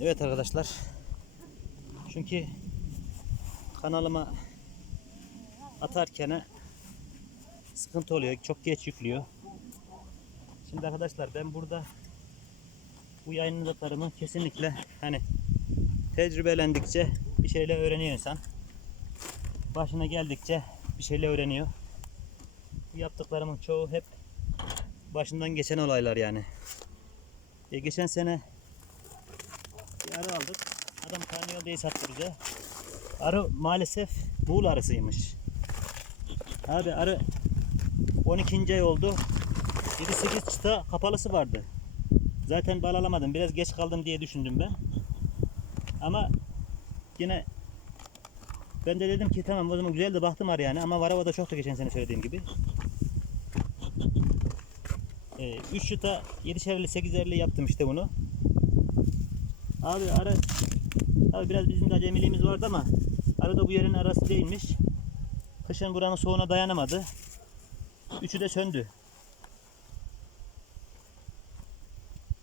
Evet arkadaşlar. Çünkü kanalıma atarken sıkıntı oluyor. Çok geç yüklüyor. Şimdi arkadaşlar ben burada bu yayınladıklarımı kesinlikle hani tecrübelendikçe bir şeyler öğreniyor insan. Başına geldikçe bir şeyler öğreniyor. Bu yaptıklarımın çoğu hep başından geçen olaylar yani. E, geçen sene arı aldık. Adam karnıyol diye sattı bize. Arı maalesef Muğla arısıymış. Abi arı 12. ay oldu. 7-8 çıta kapalısı vardı. Zaten bal alamadım. Biraz geç kaldım diye düşündüm ben. Ama yine ben de dedim ki tamam o zaman güzel de baktım arı yani ama Varava da çoktu geçen sene söylediğim gibi. 3 çıta 7'şerli 8'erli yaptım işte bunu. Abi arı abi biraz bizim de acemiliğimiz vardı ama arı da bu yerin arası değilmiş. Kışın buranın soğuğuna dayanamadı. Üçü de söndü.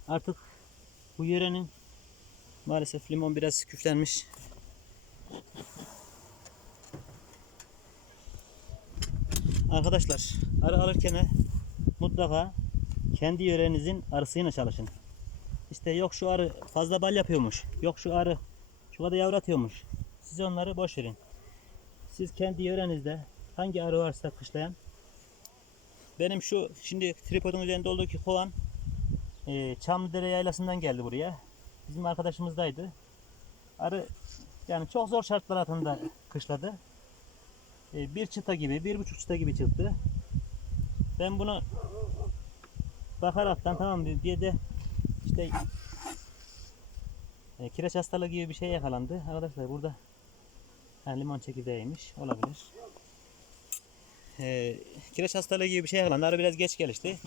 Artık bu yörenin maalesef limon biraz küflenmiş. Arkadaşlar arı alırken mutlaka kendi yörenizin arısıyla çalışın. İşte yok şu arı fazla bal yapıyormuş. Yok şu arı şu kadar yavru atıyormuş. Siz onları boş verin. Siz kendi yörenizde hangi arı varsa kışlayan benim şu şimdi tripodun üzerinde olduğu ki kovan e, Çamlıdere yaylasından geldi buraya. Bizim arkadaşımızdaydı. Arı yani çok zor şartlar altında kışladı. E, bir çıta gibi, bir buçuk çıta gibi çıktı. Ben bunu bakaraktan tamam bir bir de e, kireç hastalığı gibi bir şey yakalandı. Arkadaşlar burada ha, limon çekirdeğiymiş. Olabilir. E, kireç hastalığı gibi bir şey yakalandı. Arı biraz geç gelişti.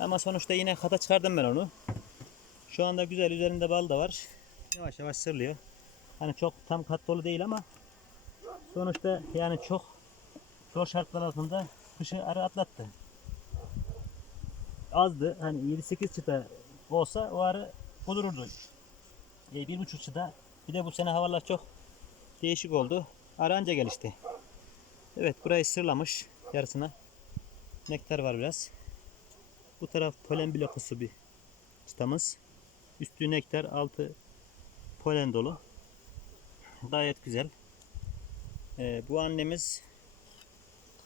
Ama sonuçta yine kata çıkardım ben onu. Şu anda güzel üzerinde bal da var. Yavaş yavaş sırlıyor. Hani çok tam kat dolu değil ama sonuçta yani çok zor şartlar altında kışı arı atlattı azdı. Hani 7-8 çıta olsa o arı bulurdu. E, bir buçuk çıta. Bir de bu sene havalar çok değişik oldu. Arı anca gelişti. Evet burayı sırlamış yarısına. Nektar var biraz. Bu taraf polen blokusu bir çıtamız. Üstü nektar, altı polen dolu. Gayet güzel. E, bu annemiz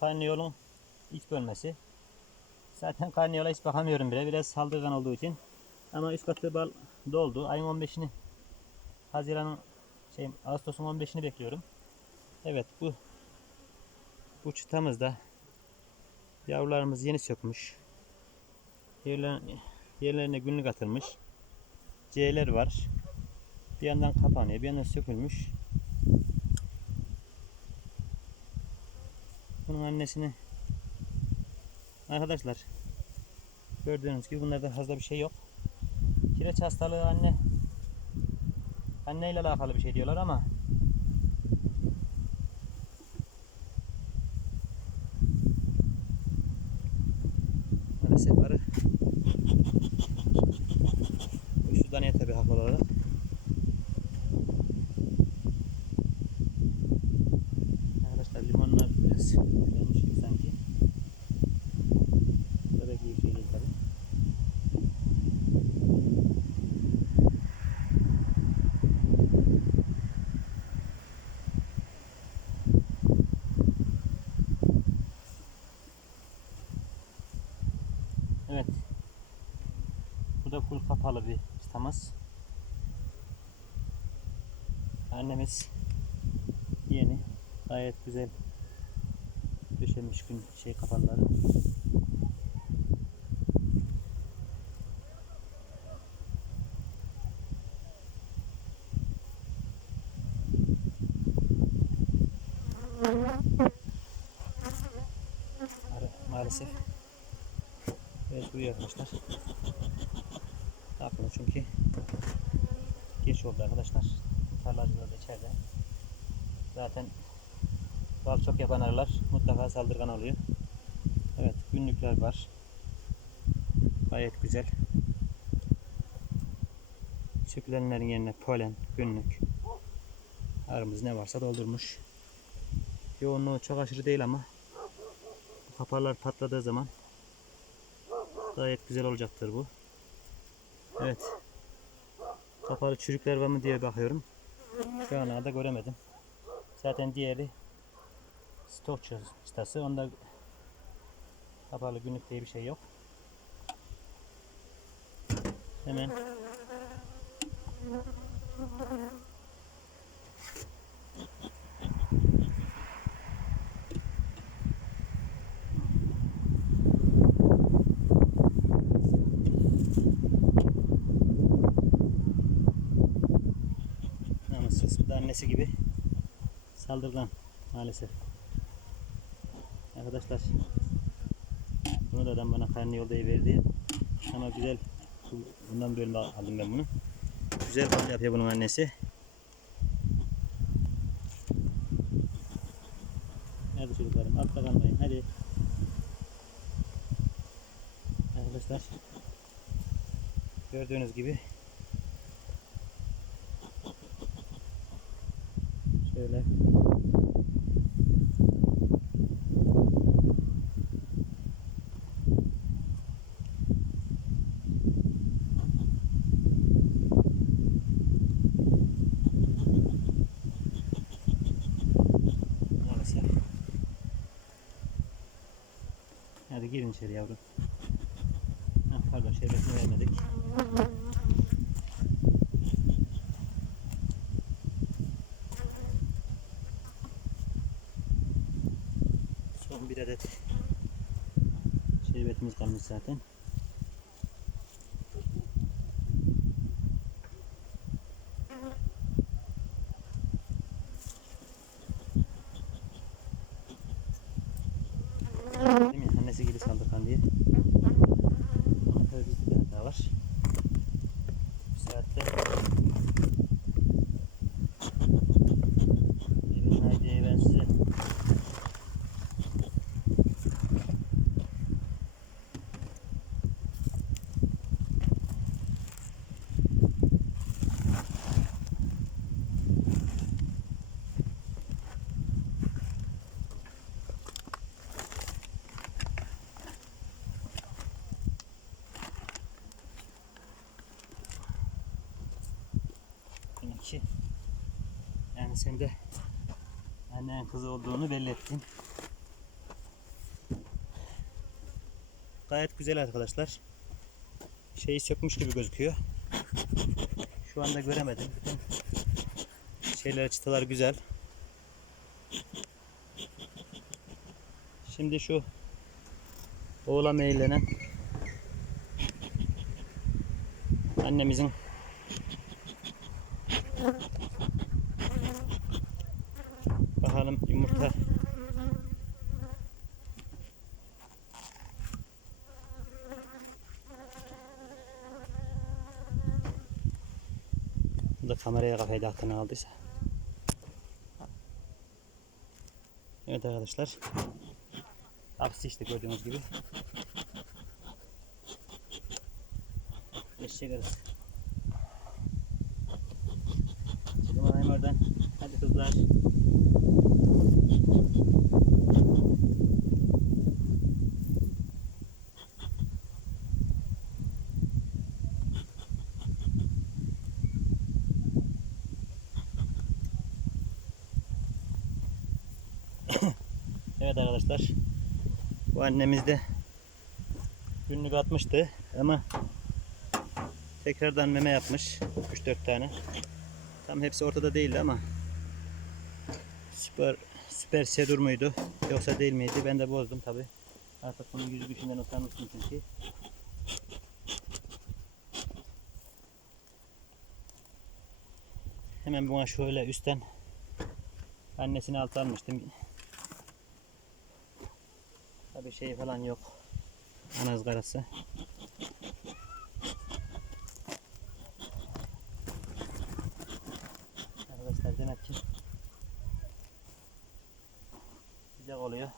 Karnıyol'un ilk bölmesi. Zaten karniyola hiç bakamıyorum bile. Biraz saldırgan olduğu için. Ama üst katı bal doldu. Ayın 15'ini Haziran'ın şey Ağustos'un 15'ini bekliyorum. Evet bu bu çıtamızda yavrularımız yeni sökmüş. Yerlerine, yerlerine günlük atılmış. C'ler var. Bir yandan kapanıyor, bir yandan sökülmüş. Bunun annesini Arkadaşlar gördüğünüz gibi bunlarda fazla bir şey yok. Kireç hastalığı anne. Anneyle alakalı bir şey diyorlar ama maalesef arı bu şuradan ya tabi haklı olarak Arkadaşlar limonlar biraz gelmiş gibi sanki. Bebek gibi bir şey değil tabi. Evet. Bu da full kapalı bir çıtamız. Annemiz yeni. Gayet güzel döşemiş gün şey kapanları. Arı maalesef uyuyor arkadaşlar. Haklı çünkü geç oldu arkadaşlar. Tarlacılar da içeride. Zaten bal çok yapan arılar mutlaka saldırgan oluyor. Evet günlükler var. Gayet güzel. Sökülenlerin yerine polen, günlük. Arımız ne varsa doldurmuş. Yoğunluğu çok aşırı değil ama kaparlar patladığı zaman gayet güzel olacaktır bu. Evet. Kapalı çürükler var mı diye bakıyorum. Şu ana da göremedim. Zaten diğeri stok çıtası. Onda kapalı günlük diye bir şey yok. Hemen da annesi gibi saldırgan maalesef. Arkadaşlar bunu da adam bana karnı yolda verdi. Ama güzel bu- bundan bölüm aldım ben bunu. Güzel bal yapıyor bunun annesi. Hadi çocuklarım altta kalmayın hadi. Arkadaşlar gördüğünüz gibi şöyle maalesef. Hadi girin içeri yavrum. Ha, pardon şerbetini vermedik. Son bir adet şerbetimiz kalmış zaten. Değil mi? Annesi gibi saldırgan diye. Ama tabii bizde bir hata var. Bu saatte Gelin haydi ben size ki yani sen de annen kızı olduğunu belli ettin. Gayet güzel arkadaşlar. Şeyi sökmüş gibi gözüküyor. Şu anda göremedim. Şeyler çıtalar güzel. Şimdi şu oğla meyillenen annemizin Bakalım yumurta. Bu da kameraya kafayı da aklına aldıysa. Evet arkadaşlar. Aksi işte gördüğünüz gibi. Eşek arısı. Çıkamayayım oradan. Hadi kızlar. Evet arkadaşlar. Bu annemiz de günlük atmıştı ama tekrardan meme yapmış. 3-4 tane. Tam hepsi ortada değildi ama süper süper sedur muydu yoksa değil miydi? Ben de bozdum tabi. Artık bunun yüzü gücünden utanmıştım çünkü. Hemen buna şöyle üstten annesini alt bir şey falan yok. Ana ızgarası. Arkadaşlar demek ki sıcak oluyor.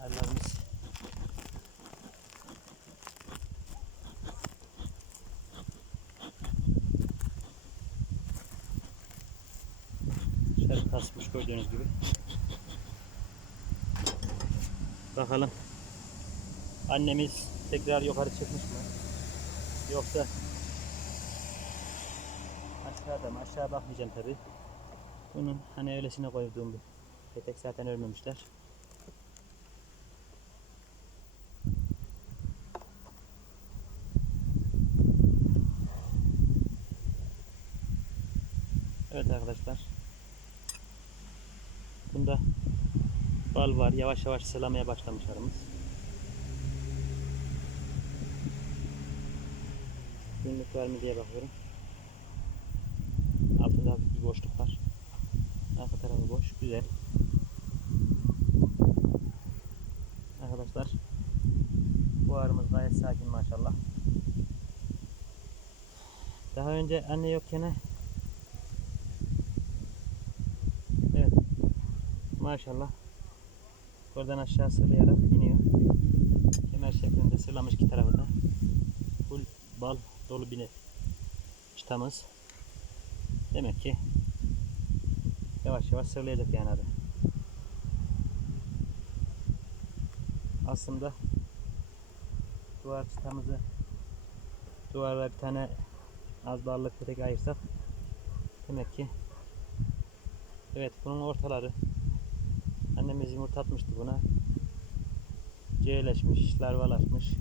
Arılarımız Şöyle kasmış gördüğünüz gibi. Bakalım. Annemiz tekrar yukarı çıkmış mı? Yoksa aşağıda mı? Aşağı bakmayacağım tabi. Bunun hani öylesine koyduğum bir petek zaten ölmemişler. Evet arkadaşlar. Bunda bal var. Yavaş yavaş sılamaya başlamış arımız. Günlük var mı diye bakıyorum. Altında bir boşluk var. Arka tarafı boş. Güzel. Arkadaşlar bu arımız gayet sakin maşallah. Daha önce anne yokken Evet. Maşallah. Oradan aşağı sırlayarak iniyor. Kemer şeklinde sırlamış iki tarafı da. Full bal dolu bir çıtamız. Demek ki yavaş yavaş sırlayacak yani arı. Aslında duvar çıtamızı duvara bir tane az ballı petek ayırsak demek ki Evet bunun ortaları annemiz yumurta atmıştı buna. C'leşmiş, larvalaşmış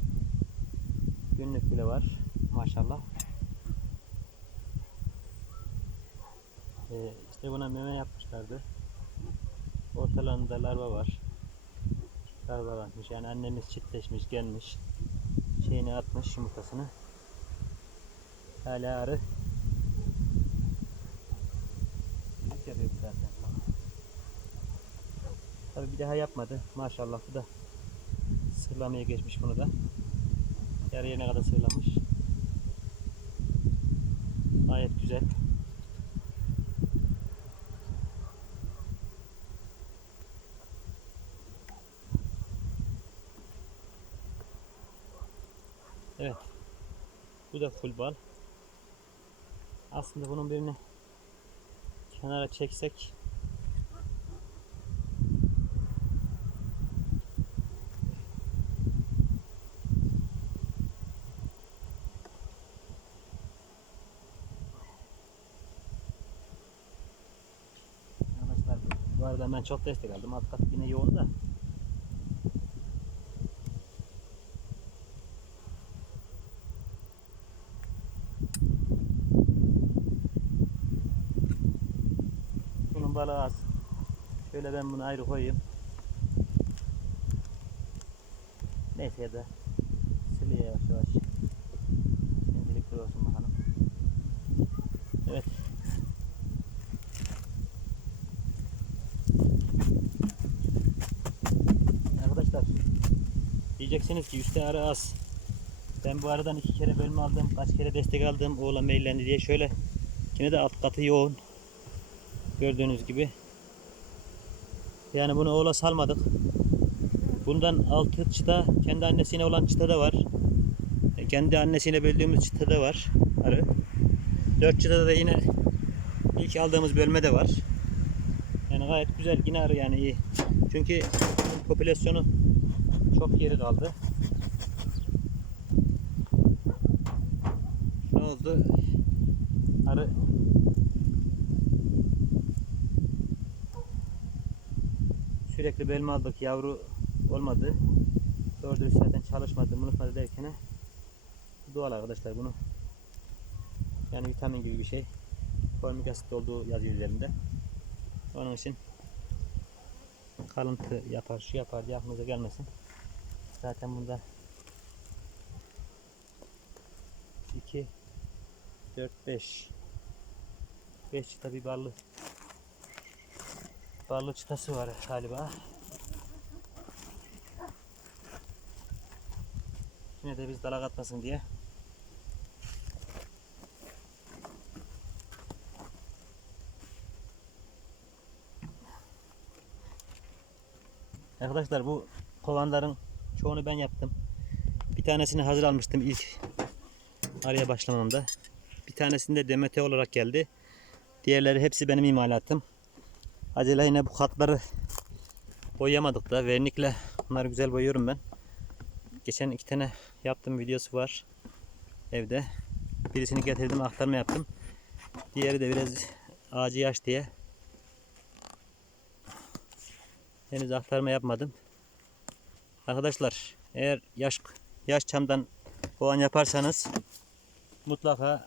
Günlük bile var maşallah. Ee, işte buna meme yapmışlardı. Ortalarında larva var. Larvalanmış yani annemiz çiftleşmiş gelmiş Şeyini atmış yumurtasını. Hala arı Büyük yapıyor zaten. Tabi bir daha yapmadı. Maşallah bu da sırlamaya geçmiş bunu da. Yarı yerine kadar sırlamış. Gayet güzel. Evet. Bu da full bal. Aslında bunun birini kenara çeksek Arkadaşlar ben çok destek aldım. Alt kat yine yoğun da. Bunun balığı az. Şöyle ben bunu ayrı koyayım. Neyse ya da siliyor yavaş yavaş. Şimdilik olsun bakalım. Evet. Arkadaşlar diyeceksiniz ki üstte arı az. Ben bu aradan iki kere bölme aldım. Kaç kere destek aldım. Oğlan maillendi diye. Şöyle yine de alt katı yoğun. Gördüğünüz gibi. Yani bunu oğla salmadık. Bundan altı çıta kendi annesine olan çıta da var. E, Kendi annesine böldüğümüz çıta da var. Arı. Dört çıtada da yine ilk aldığımız bölme de var. Yani gayet güzel yine arı yani iyi. Çünkü popülasyonu çok geri kaldı. Ne oldu? Arı sürekli belme aldık yavru olmadı. Doğru dürüst zaten çalışmadı, unutmadı derken doğal arkadaşlar bunu. Yani vitamin gibi bir şey. Formik asit olduğu yazıyor üzerinde. Onun için kalıntı yapar, şu yapar diye aklınıza gelmesin. Zaten bunda 2 4 5 5 çıta bir ballı ballı çıtası var galiba. Yine de biz dalak atmasın diye. Arkadaşlar bu kovanların çoğunu ben yaptım. Bir tanesini hazır almıştım ilk araya başlamamda. Bir tanesinde demete olarak geldi. Diğerleri hepsi benim imalatım. Acele yine bu katları boyayamadık da vernikle bunları güzel boyuyorum ben. Geçen iki tane yaptığım videosu var evde. Birisini getirdim aktarma yaptım. Diğeri de biraz ağacı yaş diye. Henüz aktarma yapmadım. Arkadaşlar eğer yaş yaş çamdan kovan yaparsanız mutlaka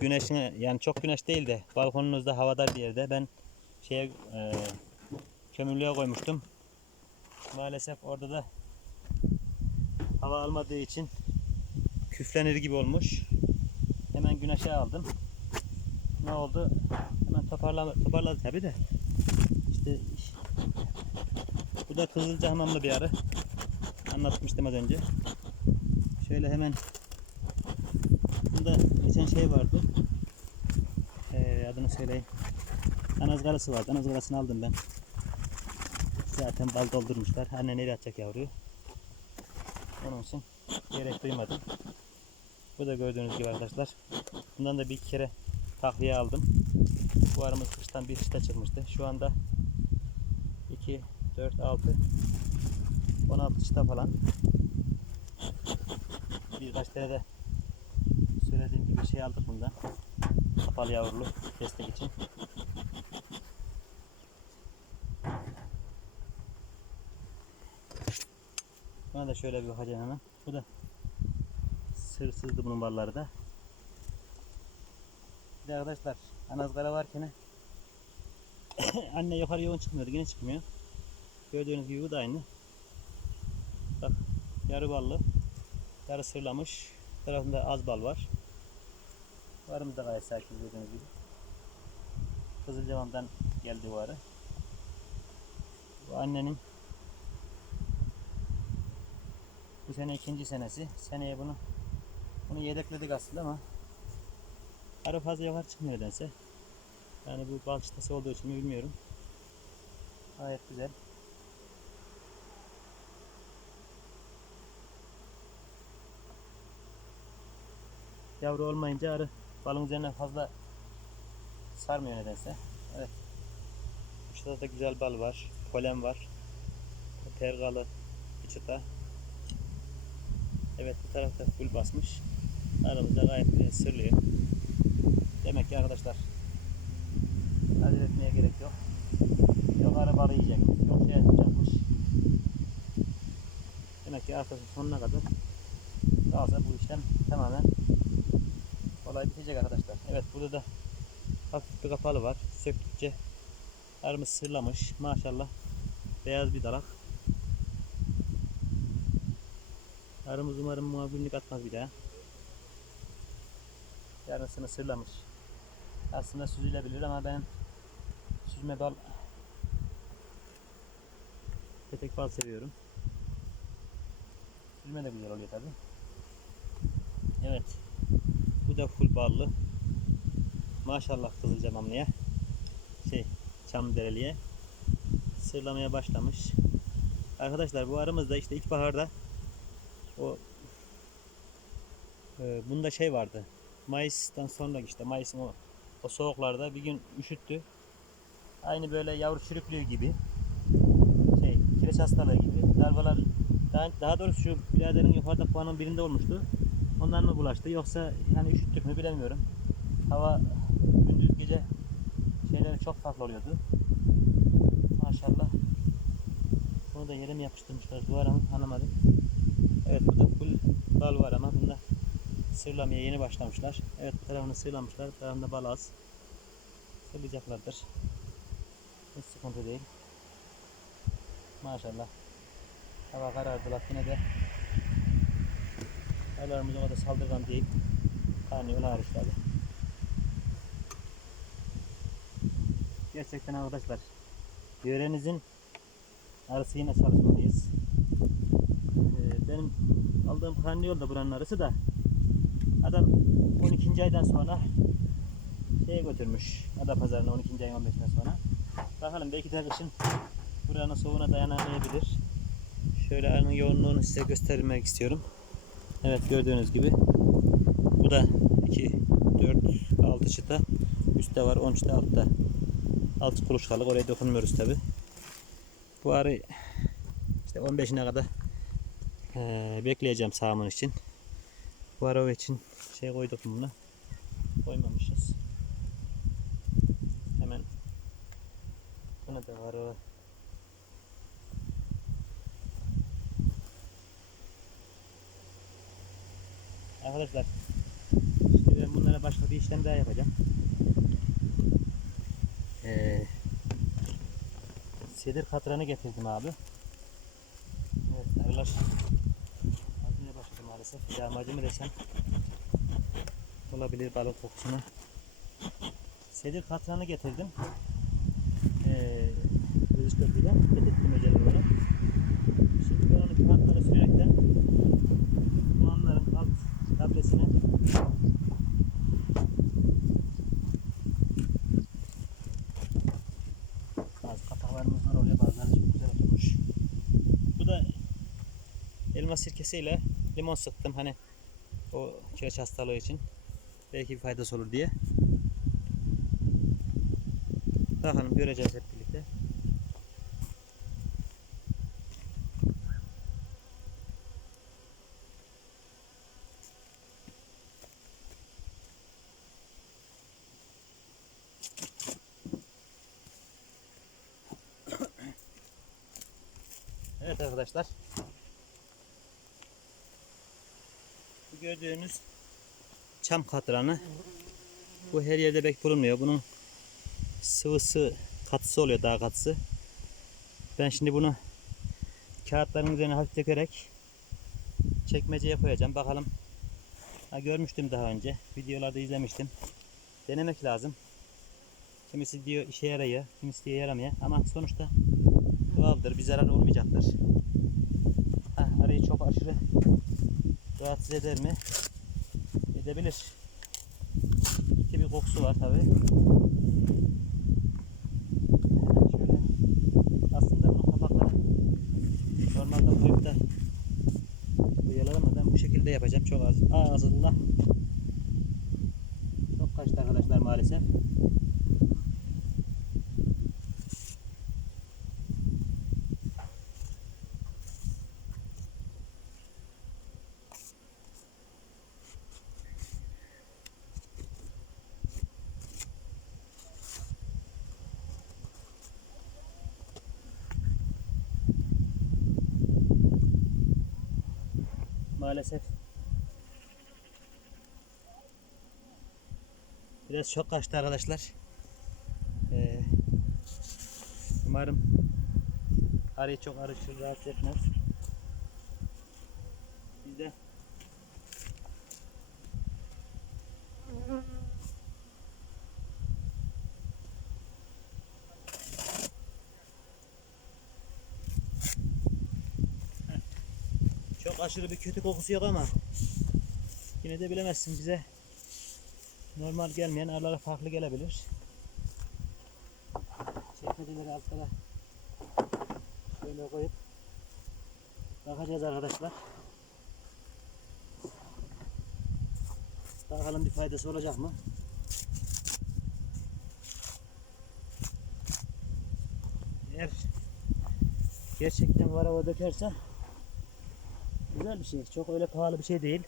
güneşine yani çok güneş değil de balkonunuzda havadar bir yerde ben şeye e, kömürlüğe koymuştum. Maalesef orada da hava almadığı için küflenir gibi olmuş. Hemen güneşe aldım. Ne oldu? Hemen toparla, toparladı tabi de. İşte bu da Kızılcahamamlı bir arı. Anlatmıştım az önce. Şöyle hemen Bunda geçen şey vardı. Ee, adını söyleyeyim. Anazgarası vardı. Anazgarasını aldım ben. Zaten bal doldurmuşlar. Anne nereye atacak yavruyu? Onun için gerek duymadım. Bu da gördüğünüz gibi arkadaşlar. Bundan da bir iki kere takviye aldım. Bu aramız kıştan bir çıta çıkmıştı. Şu anda 2, 4, 6, 16 çıta falan. Birkaç tane de söylediğim gibi şey aldık bundan. Kapalı yavrulu destek için. Buna da şöyle bir bakacağım hemen. Bu da sırsızdı bunun balları da. Bir de arkadaşlar anazgara varken anne yukarı yoğun çıkmıyordu. Yine çıkmıyor. Gördüğünüz gibi bu da aynı. Bak yarı ballı. Yarı sırlamış. Tarafında az bal var. Varımız da gayet sakin gördüğünüz gibi. Kızılcamam'dan geldi bu arı. Bu annenin bu sene ikinci senesi. Seneye bunu bunu yedekledik aslında ama arı fazla yukarı çıkmıyor nedense. Yani bu bal çıtası olduğu için mi bilmiyorum. Gayet güzel. Yavru olmayınca arı balın üzerine fazla sarmıyor nedense. Evet. Şurada da güzel bal var. Polen var. Pergalı bir çıta. Evet bu tarafta full basmış. Aramızda gayet güzel sırlıyor. Demek ki arkadaşlar acele etmeye gerek yok. Yok arı balı yiyecek. Yok şey yapacakmış. Demek ki haftanın sonuna kadar kalsa bu işlem tamamen olay bitecek arkadaşlar. Evet burada da hafif bir kapalı var. Söktükçe arımız sırlamış. Maşallah beyaz bir dalak. Arımız umarım muhabirlik atmaz bir daha. Yarısını sırlamış. Aslında süzülebilir ama ben süzme bal petek bal seviyorum. Süzme de güzel oluyor tabi. Evet. Da full ballı. Maşallah Kızılcamamlı'ya. Şey, Çamdereli'ye. Sırlamaya başlamış. Arkadaşlar bu aramızda işte ilkbaharda o e, bunda şey vardı. Mayıs'tan sonra işte Mayıs'ın o, o soğuklarda bir gün üşüttü. Aynı böyle yavru çürüklüğü gibi. Şey, kireç hastalığı gibi. Larvalar daha, daha doğrusu şu biraderin yukarıda puanın birinde olmuştu. Ondan mı bulaştı yoksa yani üşüttük mü bilemiyorum. Hava gündüz gece şeyleri çok farklı oluyordu. Maşallah. Bunu da yere mi yapıştırmışlar duvara mı anlamadım. Evet burada full bal var ama bunda sırlamaya yeni başlamışlar. Evet bu tarafını sırlamışlar. Bu tarafında bal az. Sırlayacaklardır. Hiç sıkıntı değil. Maşallah. Hava karardı bak yine de Aylarımız o kadar saldırgan değil. Karnı hariç tabi. Gerçekten arkadaşlar yörenizin arısı yine çalışmalıyız. Ee, benim aldığım karnıyol da buranın arısı da adam 12. aydan sonra şeye götürmüş. Ada pazarına 12. ayın 15'inden sonra. Bakalım belki de kışın buranın soğuğuna dayanamayabilir. Şöyle arının yoğunluğunu size göstermek istiyorum. Evet gördüğünüz gibi bu da 2, 4, 6 çıta üstte var 10 çıta altta. Altı kuluçkalık oraya dokunmuyoruz tabi. Bu arı işte 15'ine kadar eee, bekleyeceğim sağımın için. Bu arı için şey koyduk buna? Koymamışız. Hemen buna da var o. Arkadaşlar şimdi ben bunlara başka bir işlem daha yapacağım. Ee, sedir katranı getirdim abi. Evet arılar azmaya başladı maalesef. Yağmacı mı desem olabilir balık kokusuna. Sedir katranı getirdim. Ee, Gözüş Köprü'den getirdim özel olarak. Şimdi ben onu kağıtlara sürerekten soğanların alt tabresine bazı kapaklarımız var oraya bazıları çok güzel oturmuş. Bu da elma sirkesiyle limon sıktım hani o kireç hastalığı için belki bir faydası olur diye. Bakalım göreceğiz hep birlikte. Evet arkadaşlar. Gördüğünüz çam katranı. Bu her yerde pek bulunmuyor. Bunun sıvısı katısı oluyor daha katısı. Ben şimdi bunu kağıtların üzerine hafif dökerek çekmeceye koyacağım. Bakalım. Ha, görmüştüm daha önce. Videolarda izlemiştim. Denemek lazım. Kimisi diyor işe yarıyor, kimisi diyor yaramıyor. Ama sonuçta doğaldır. Bir zarar olmayacaktır. Ha, arayı çok aşırı rahatsız eder mi? Edebilir. İki bir kokusu var tabi. Aslında bunun kapakları normalde koyup da koyuyorlar ama ben bu şekilde yapacağım. Çok az ağzıyla çok kaçtı arkadaşlar maalesef. Maalesef. Biraz çok kaçtı arkadaşlar. Ee, umarım arıyı çok arışır, rahatsız etmez. Biz de Çok aşırı bir kötü kokusu yok ama yine de bilemezsin bize normal gelmeyen arılara farklı gelebilir. Çekmeceleri altlara şöyle koyup bakacağız arkadaşlar. Bakalım bir faydası olacak mı? Eğer gerçekten varava dökerse Güzel bir şey. Çok öyle pahalı bir şey değil.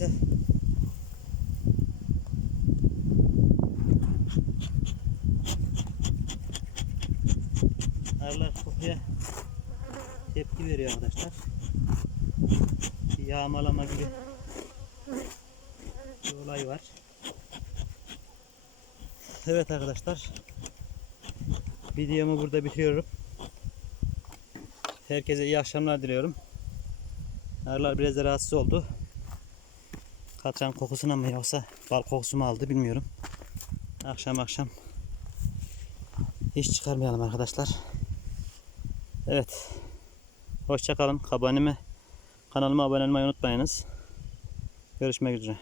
Maalesef arılar kokuya tepki veriyor arkadaşlar. Yağmalama gibi bir olay var. Evet arkadaşlar. Videomu burada bitiriyorum. Herkese iyi akşamlar diliyorum. Arılar biraz rahatsız oldu. Katran kokusuna mı yoksa bal kokusu mu aldı bilmiyorum. Akşam akşam iş çıkarmayalım arkadaşlar. Evet. Hoşçakalın. Aboneme, kanalıma abone olmayı unutmayınız. Görüşmek üzere.